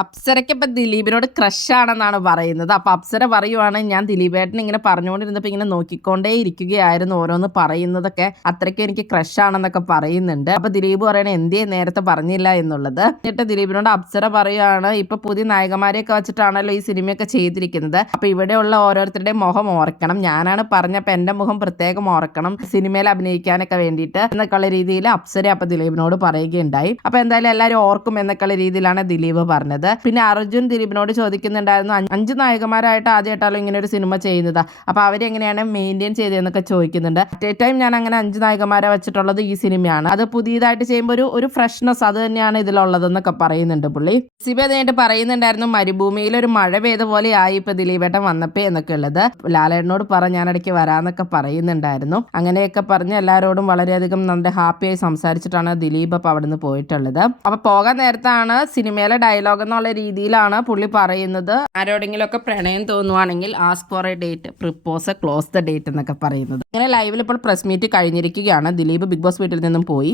അപ്സരയ്ക്ക് ഇപ്പം ദിലീപിനോട് ക്രഷാണെന്നാണ് പറയുന്നത്. അപ്പോൾ അപ്സര പറയുവാണ്, ഞാൻ ദിലീപേട്ടൻ ഇങ്ങനെ പറഞ്ഞുകൊണ്ടിരുന്നപ്പോൾ ഇങ്ങനെ നോക്കിക്കൊണ്ടേ ഇരിക്കുകയായിരുന്നു, ഓരോന്ന് പറയുന്നതൊക്കെ അത്രയ്ക്ക് എനിക്ക് ക്രഷാണെന്നൊക്കെ പറയുന്നുണ്ട്. അപ്പോൾ ദിലീപ് പറയണ എന്തേ നേരത്തെ പറഞ്ഞില്ല എന്നുള്ളത്. എന്നിട്ട് ദിലീപിനോട് അപ്സര പറയുകയാണ്, ഇപ്പൊ പുതിയ നായകന്മാരെയൊക്കെ വെച്ചിട്ടാണല്ലോ ഈ സിനിമയൊക്കെ ചെയ്തിരിക്കുന്നത്. അപ്പോൾ ഇവിടെയുള്ള ഓരോരുത്തരുടെയും മുഖം ഓർക്കണം, ഞാനാണ് പറഞ്ഞപ്പോൾ എൻ്റെ മുഖം പ്രത്യേകം ഓർക്കണം സിനിമയിൽ അഭിനയിക്കാനൊക്കെ വേണ്ടിയിട്ട് എന്നൊക്കെയുള്ള രീതിയിൽ അപ്സര അപ്പോൾ ദിലീപിനോട് പറയുകയുണ്ടായി. അപ്പോൾ എന്തായാലും എല്ലാവരും ഓർക്കും എന്നൊക്കെയുള്ള രീതിയിലാണ് ദിലീപ് പറഞ്ഞത്. പിന്നെ അർജുൻ ദിലീപിനോട് ചോദിക്കുന്നുണ്ടായിരുന്നു, 5 നായകന്മാരായിട്ട് ആദ്യമായിട്ടാണല്ലോ ഇങ്ങനെ ഒരു സിനിമ ചെയ്യുന്നത്, അപ്പോൾ അവരെങ്ങനെയാണ് മെയിൻറ്റെയിൻ ചെയ്തതെന്നൊക്കെ ചോദിക്കുന്നുണ്ട്. അറ്റ് എ ടൈം ഞാൻ അങ്ങനെ 5 നായകന്മാരെ വെച്ചിട്ടുള്ളത് ഈ സിനിമയാണ്, അത് പുതിയതായിട്ട് ചെയ്യുമ്പോൾ ഒരു ഫ്രഷ്നെസ് അത് തന്നെയാണ് ഇതിലുള്ളതെന്നൊക്കെ പറയുന്നുണ്ട് പുള്ളി. സിബി അതായിട്ട് പറയുന്നുണ്ടായിരുന്നു, മരുഭൂമിയിൽ ഒരു മഴ പെയ്ത പോലെ ആയി ഇപ്പൊ ദിലീപേട്ടൻ വന്നപ്പോ എന്നൊക്കെ ഉള്ളത്. ലാലേട്ടനോട് ഞാനിടയ്ക്ക് വരാന്നൊക്കെ പറയുന്നുണ്ടായിരുന്നു. അങ്ങനെയൊക്കെ പറഞ്ഞ് എല്ലാവരോടും വളരെയധികം നമ്മുടെ ഹാപ്പിയായി സംസാരിച്ചിട്ടാണ് ദിലീപ് അപ്പോൾ അവിടെ നിന്ന് പോയിട്ടുള്ളത്. അപ്പോൾ പോകാൻ നേരത്താണ് സിനിമയിലെ ഡയലോഗ് എന്നുള്ള രീതിയിലാണ് പുള്ളി പറയുന്നത്, ആരോടെങ്കിലും ഒക്കെ പ്രണയം തോന്നുവാണെങ്കിൽ ask for a date, propose close the date എന്നൊക്കെ പറയുന്നത്. അങ്ങനെ ലൈവിൽ ഇപ്പോൾ പ്രസ് മീറ്റ് കഴിഞ്ഞിരിക്കുകയാണ്. ദിലീപ് ബിഗ് ബോസ് വീട്ടിൽ നിന്നും പോയി.